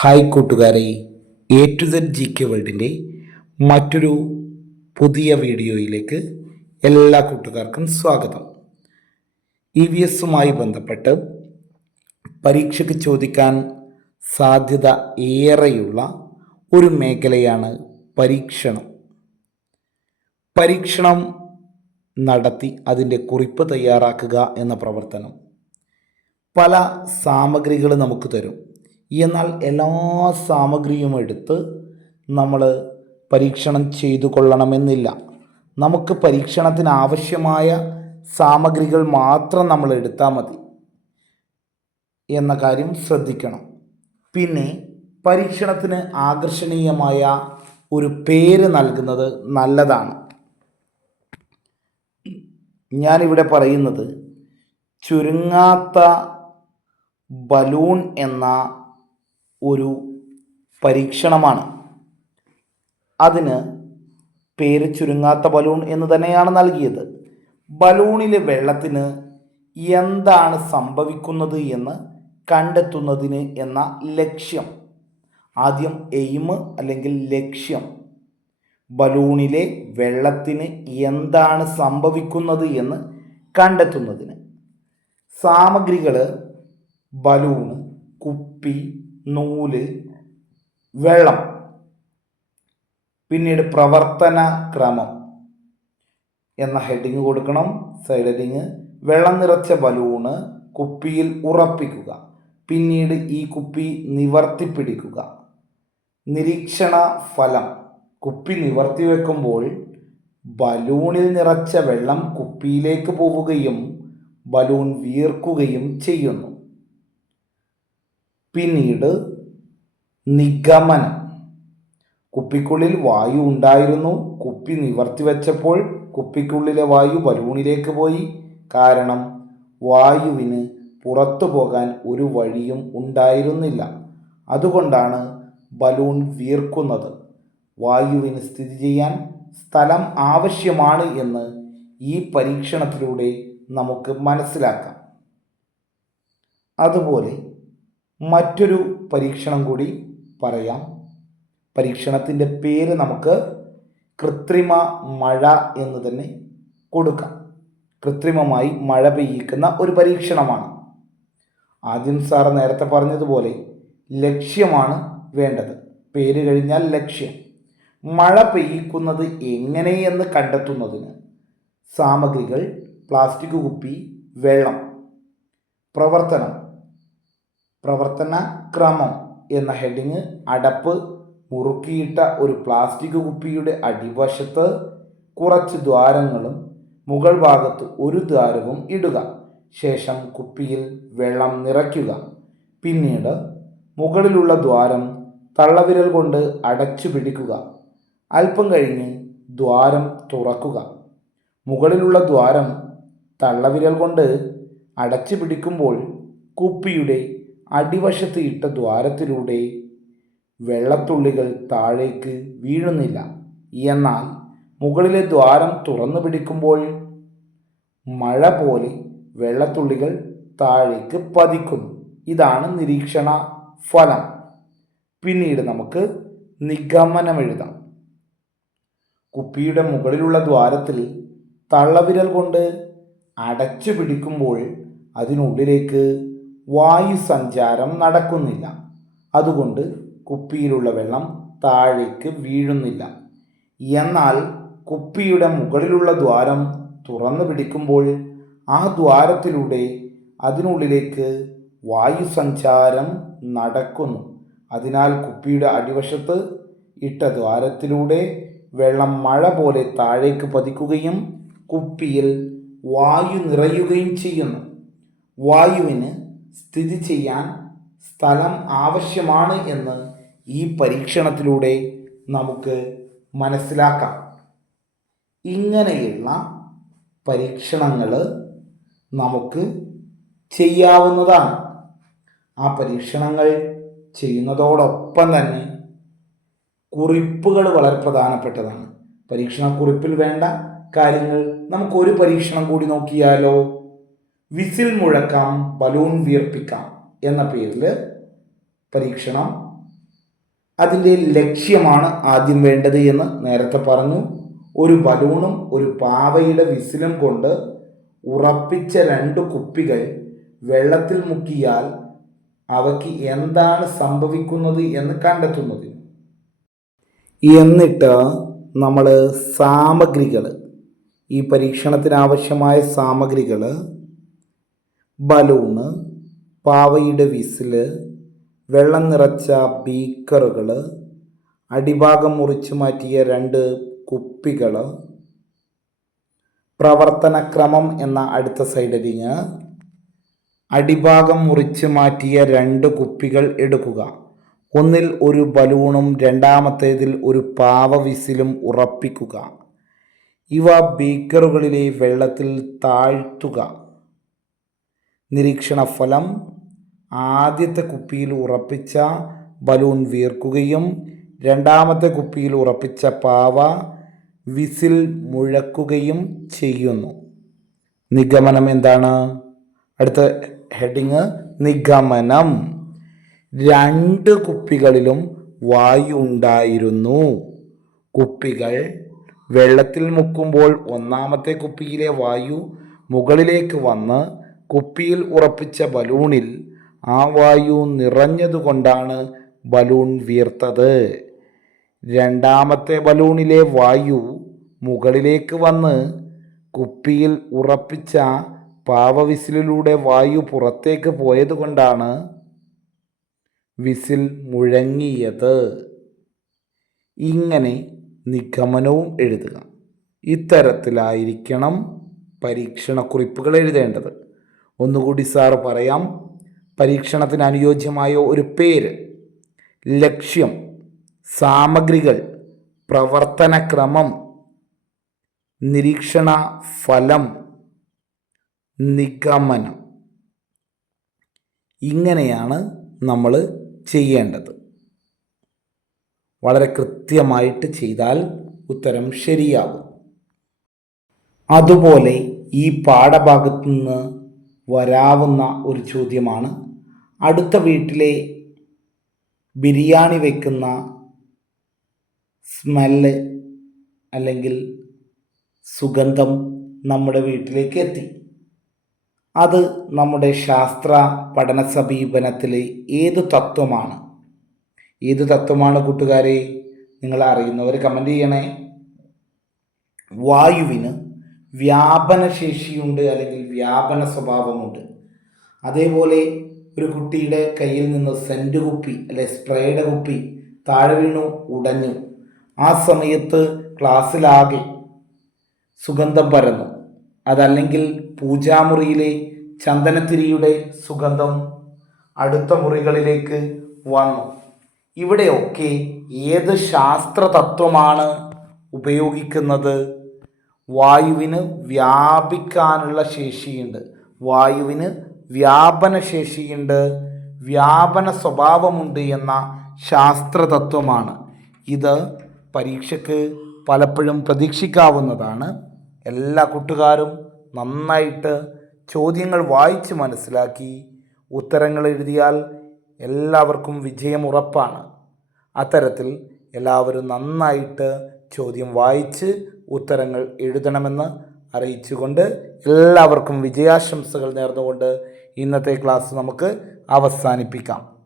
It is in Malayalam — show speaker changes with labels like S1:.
S1: ഹായ് കൂട്ടുകാരെ എ ടു സെഡ് ജി കെ വേൾഡിന്റെ മറ്റൊരു പുതിയ വീഡിയോയിലേക്ക് എല്ലാ കൂട്ടുകാർക്കും സ്വാഗതം. ഇ വി എസുമായി ബന്ധപ്പെട്ട് പരീക്ഷയ്ക്ക് ചോദിക്കാൻ സാധ്യത ഏറെയുള്ള ഒരു മേഖലയാണ് പരീക്ഷണം. പരീക്ഷണം നടത്തി അതിന്റെ കുറിപ്പ് തയ്യാറാക്കുക എന്ന പ്രവർത്തനം പല സാമഗ്രികൾ നമുക്ക് തരും. എന്നാൽ എല്ലാ സാമഗ്രിയും എടുത്ത് നമ്മൾ പരീക്ഷണം ചെയ്തു കൊള്ളണമെന്നില്ല. നമുക്ക് പരീക്ഷണത്തിന് ആവശ്യമായ സാമഗ്രികൾ മാത്രം നമ്മൾ എടുത്താൽ മതി എന്ന കാര്യം ശ്രദ്ധിക്കണം. പിന്നെ പരീക്ഷണത്തിന് ആകർഷണീയമായ ഒരു പേര് നൽകുന്നത് നല്ലതാണ്. ഞാനിവിടെ പറയുന്നത് ചുരുങ്ങാത്ത ബലൂൺ എന്ന ഒരു പരീക്ഷണമാണ്. അതിന് പേര് ചുരുങ്ങാത്ത ബലൂൺ എന്ന് തന്നെയാണ് നൽകിയത്. ബലൂണിലെ വെള്ളത്തിന് എന്താണ് സംഭവിക്കുന്നത് എന്ന് കണ്ടെത്തുന്നതിന് എന്ന ലക്ഷ്യം. ആദ്യം എയിം അല്ലെങ്കിൽ ലക്ഷ്യം. ബലൂണിലെ വെള്ളത്തിന് എന്താണ് സംഭവിക്കുന്നത് എന്ന് കണ്ടെത്തുന്നതിന്. സാമഗ്രികൾ ബലൂൺ കുപ്പി നൂൽ വെള്ളം. പിന്നീട് പ്രവർത്തന ക്രമം എന്ന ഹെഡിങ് കൊടുക്കണം. Side heading. വെള്ളം നിറച്ച ബലൂണ് കുപ്പിയിൽ ഉറപ്പിക്കുക. പിന്നീട് ഈ കുപ്പി നിവർത്തിപ്പിടിക്കുക. നിരീക്ഷണ ഫലം. കുപ്പി നിവർത്തി വെക്കുമ്പോൾ ബലൂണിൽ നിറച്ച വെള്ളം കുപ്പിയിലേക്ക് പോവുകയും ബലൂൺ വീർക്കുകയും ചെയ്യുന്നു. പിന്നീട് നിഗമനം. കുപ്പിക്കുള്ളിൽ വായു ഉണ്ടായിരുന്നു. കുപ്പി നിവർത്തി വെച്ചപ്പോൾ കുപ്പിക്കുള്ളിലെ വായു ബലൂണിലേക്ക് പോയി. കാരണം വായുവിന് പുറത്തു പോകാൻ ഒരു വഴിയും ഉണ്ടായിരുന്നില്ല. അതുകൊണ്ടാണ് ബലൂൺ വീർക്കുന്നത്. വായുവിന് സ്ഥിതി ചെയ്യാൻ സ്ഥലം ആവശ്യമാണ് എന്ന് ഈ പരീക്ഷണത്തിലൂടെ നമുക്ക് മനസ്സിലാക്കാം. അതുപോലെ മറ്റൊരു പരീക്ഷണം കൂടി പറയാം. പരീക്ഷണത്തിന്റെ പേര് നമുക്ക് കൃത്രിമ മഴ എന്ന് തന്നെ കൊടുക്കാം. കൃത്രിമമായി മഴ പെയ്യിക്കുന്ന ഒരു പരീക്ഷണമാണ്. ആദ്യം സാർ നേരത്തെ പറഞ്ഞതുപോലെ ലക്ഷ്യമാണ് വേണ്ടത്. പേര് കഴിഞ്ഞാൽ ലക്ഷ്യം. മഴ പെയ്യിക്കുന്നത് എങ്ങനെയെന്ന് കണ്ടെത്തുന്നതിന് സാമഗ്രികൾ പ്ലാസ്റ്റിക് കുപ്പി വെള്ളം. പ്രവർത്തനം. പ്രവർത്തന ക്രമം എന്ന ഹെഡിങ് അടപ്പ് മുറുക്കിയിട്ട ഒരു പ്ലാസ്റ്റിക് കുപ്പിയുടെ അടിവശത്ത് കുറച്ച് ദ്വാരങ്ങളും മുകൾ ഭാഗത്ത് ഒരു ദ്വാരവും ഇടുക. ശേഷം കുപ്പിയിൽ വെള്ളം നിറയ്ക്കുക. പിന്നീട് മുകളിലുള്ള ദ്വാരം തള്ളവിരൽ കൊണ്ട് അടച്ചു പിടിക്കുക. അല്പം കഴിഞ്ഞ് ദ്വാരം തുറക്കുക. മുകളിലുള്ള ദ്വാരം തള്ളവിരൽ കൊണ്ട് അടച്ചു പിടിക്കുമ്പോൾ കുപ്പിയുടെ അടിവശത്ത് ഇട്ട ദ്വാരത്തിലൂടെ വെള്ളത്തുള്ളികൾ താഴേക്ക് വീഴുന്നില്ല. എന്നാൽ മുകളിലെ ദ്വാരം തുറന്നു പിടിക്കുമ്പോൾ മഴ പോലെ വെള്ളത്തുള്ളികൾ താഴേക്ക് പതിക്കുന്നു. ഇതാണ് നിരീക്ഷണ ഫലം. പിന്നീട് നമുക്ക് നിഗമനം എഴുതാം. കുപ്പിയുടെ മുകളിലുള്ള ദ്വാരത്തിൽ തള്ളവിരൽ കൊണ്ട് അടച്ചു പിടിക്കുമ്പോൾ അതിനുള്ളിലേക്ക് വായു സഞ്ചാരം നടക്കുന്നില്ല. അതുകൊണ്ട് കുപ്പിയിലുള്ള വെള്ളം താഴേക്ക് വീഴുന്നില്ല. എന്നാൽ കുപ്പിയുടെ മുകളിലുള്ള ദ്വാരം തുറന്നു പിടിക്കുമ്പോൾ ആ ദ്വാരത്തിലൂടെ അതിനുള്ളിലേക്ക് വായു സഞ്ചാരം നടക്കുന്നു. അതിനാൽ കുപ്പിയുടെ അടിവശത്ത് ഇട്ട ദ്വാരത്തിലൂടെ വെള്ളം മഴ പോലെ താഴേക്ക് പതിക്കുകയും കുപ്പിയിൽ വായു നിറയുകയും ചെയ്യുന്നു. വായുവിന് സ്ഥിതി ചെയ്യാൻ സ്ഥലം ആവശ്യമാണ് എന്ന് ഈ പരീക്ഷണത്തിലൂടെ നമുക്ക് മനസ്സിലാക്കാം. ഇങ്ങനെയുള്ള പരീക്ഷണങ്ങൾ നമുക്ക് ചെയ്യാവുന്നതാണ്. ആ പരീക്ഷണങ്ങൾ ചെയ്യുന്നതോടൊപ്പം തന്നെ കുറിപ്പുകൾ വളരെ പ്രധാനപ്പെട്ടതാണ്. പരീക്ഷണക്കുറിപ്പിൽ വേണ്ട കാര്യങ്ങൾ നമുക്കൊരു പരീക്ഷണം കൂടി നോക്കിയാലോ? വിസിൽ മുഴക്കാം ബലൂൺ വീർപ്പിക്കാം എന്ന പേരിൽ പരീക്ഷണം. അതിന്റെ ലക്ഷ്യമാണ് ആദ്യം വേണ്ടത് എന്ന് നേരത്തെ പറഞ്ഞു. ഒരു ബലൂണും ഒരു പാവയുടെ വിസിലും കൊണ്ട് ഉറപ്പിച്ച രണ്ട് കുപ്പികൾ വെള്ളത്തിൽ മുക്കിയാൽ അവയ്ക്ക് എന്താണ് സംഭവിക്കുന്നത് എന്ന് കണ്ടെത്തുന്നത് എന്നിട്ട് നമ്മൾ സാമഗ്രികൾ ഈ പരീക്ഷണത്തിന് ആവശ്യമായ സാമഗ്രികൾ ബലൂണ് പാവയുടെ വിസിൽ വെള്ളം നിറച്ച ബീക്കറുകൾ അടിഭാഗം മുറിച്ചു മാറ്റിയ രണ്ട് കുപ്പികൾ പ്രവർത്തനക്രമം എന്ന അടുത്ത സൈഡരിങ് അടിഭാഗം മുറിച്ച് മാറ്റിയ രണ്ട് കുപ്പികൾ എടുക്കുക. ഒന്നിൽ ഒരു ബലൂണും രണ്ടാമത്തേതിൽ ഒരു പാവ വിസിലും ഉറപ്പിക്കുക. ഇവ ബീക്കറുകളിലെ വെള്ളത്തിൽ താഴ്ത്തുക. നിരീക്ഷണ ഫലം ആദ്യത്തെ കുപ്പിയിൽ ഉറപ്പിച്ച ബലൂൺ വീർക്കുകയും രണ്ടാമത്തെ കുപ്പിയിൽ ഉറപ്പിച്ച പാവ വിസിൽ മുഴക്കുകയും ചെയ്യുന്നു. നിഗമനം എന്താണ്? അടുത്ത ഹെഡിങ് നിഗമനം. രണ്ട് കുപ്പികളിലും വായു ഉണ്ടായിരുന്നു. കുപ്പികൾ വെള്ളത്തിൽ മുക്കുമ്പോൾ ഒന്നാമത്തെ കുപ്പിയിലെ വായു മുകളിലേക്ക് വന്ന് കുപ്പിയിൽ ഉറപ്പിച്ച ബലൂണിൽ ആ വായു നിറഞ്ഞതുകൊണ്ടാണ് ബലൂൺ വീർത്തത്. രണ്ടാമത്തെ ബലൂണിലെ വായു മുകളിലേക്ക് വന്ന് കുപ്പിയിൽ ഉറപ്പിച്ച പാവവിസിലിലൂടെ വായു പുറത്തേക്ക് പോയതുകൊണ്ടാണ് വിസിൽ മുഴങ്ങിയത്. ഇങ്ങനെ നിഗമനവും എഴുതുക. ഇത്തരത്തിലായിരിക്കണം പരീക്ഷണക്കുറിപ്പുകൾ എഴുതേണ്ടത്. ഒന്നുകൂടി സാർ പറയാം. പരീക്ഷണത്തിന് അനുയോജ്യമായ ഒരു പേര് ലക്ഷ്യം സാമഗ്രികൾ പ്രവർത്തനക്രമം നിരീക്ഷണ ഫലം നിഗമനം. ഇങ്ങനെയാണ് നമ്മൾ ചെയ്യേണ്ടത്. വളരെ കൃത്യമായിട്ട് ചെയ്താൽ ഉത്തരം ശരിയാകും. അതുപോലെ ഈ പാഠഭാഗത്തു നിന്ന് വരാവുന്ന ഒരു ചോദ്യമാണ്. അടുത്ത വീട്ടിലെ ബിരിയാണി വെക്കുന്ന സ്മെല്ല് അല്ലെങ്കിൽ സുഗന്ധം നമ്മുടെ വീട്ടിലേക്ക് എത്തി. അത് നമ്മുടെ ശാസ്ത്ര പഠന സമീപനത്തിലെ ഏത് തത്വമാണ്? ഏത് തത്വമാണ് കൂട്ടുകാരെ? നിങ്ങൾ അറിയുന്നവർ കമന്റ് ചെയ്യണേ. വായുവിന് വ്യാപന ശേഷിയുണ്ട് അല്ലെങ്കിൽ വ്യാപന സ്വഭാവമുണ്ട്. അതേപോലെ ഒരു കുട്ടിയുടെ കയ്യിൽ നിന്ന് സെന്റ് കുപ്പി അല്ലെ സ്പ്രേയുടെ കുപ്പി താഴെ വീണു ഉടഞ്ഞു. ആ സമയത്ത് ക്ലാസ്സിലാകെ സുഗന്ധം പരന്നു. അതല്ലെങ്കിൽ പൂജാമുറിയിലെ ചന്ദനത്തിരിയുടെ സുഗന്ധം അടുത്ത മുറികളിലേക്ക് വന്നു. ഇവിടെയൊക്കെ ഏത് ശാസ്ത്രതത്വമാണ് ഉപയോഗിക്കുന്നത്? വായുവിന് വ്യാപിക്കാനുള്ള ശേഷിയുണ്ട്. വായുവിന് വ്യാപന ശേഷിയുണ്ട്. വ്യാപന സ്വഭാവമുണ്ട് എന്ന ശാസ്ത്രതത്വമാണ്. ഇത് പരീക്ഷയ്ക്ക് പലപ്പോഴും പ്രതീക്ഷിക്കാവുന്നതാണ്. എല്ലാ കൂട്ടുകാരും നന്നായിട്ട് ചോദ്യങ്ങൾ വായിച്ച് മനസ്സിലാക്കി ഉത്തരങ്ങൾ എഴുതിയാൽ എല്ലാവർക്കും വിജയം ഉറപ്പാണ്. അത്തരത്തിൽ എല്ലാവരും നന്നായിട്ട് ചോദ്യം വായിച്ച് ഉത്തരങ്ങൾ എഴുതണമെന്ന് അറിയിച്ചുകൊണ്ട് എല്ലാവർക്കും വിജയാശംസകൾ നേർന്നുകൊണ്ട് ഇന്നത്തെ ക്ലാസ് നമുക്ക് അവസാനിപ്പിക്കാം.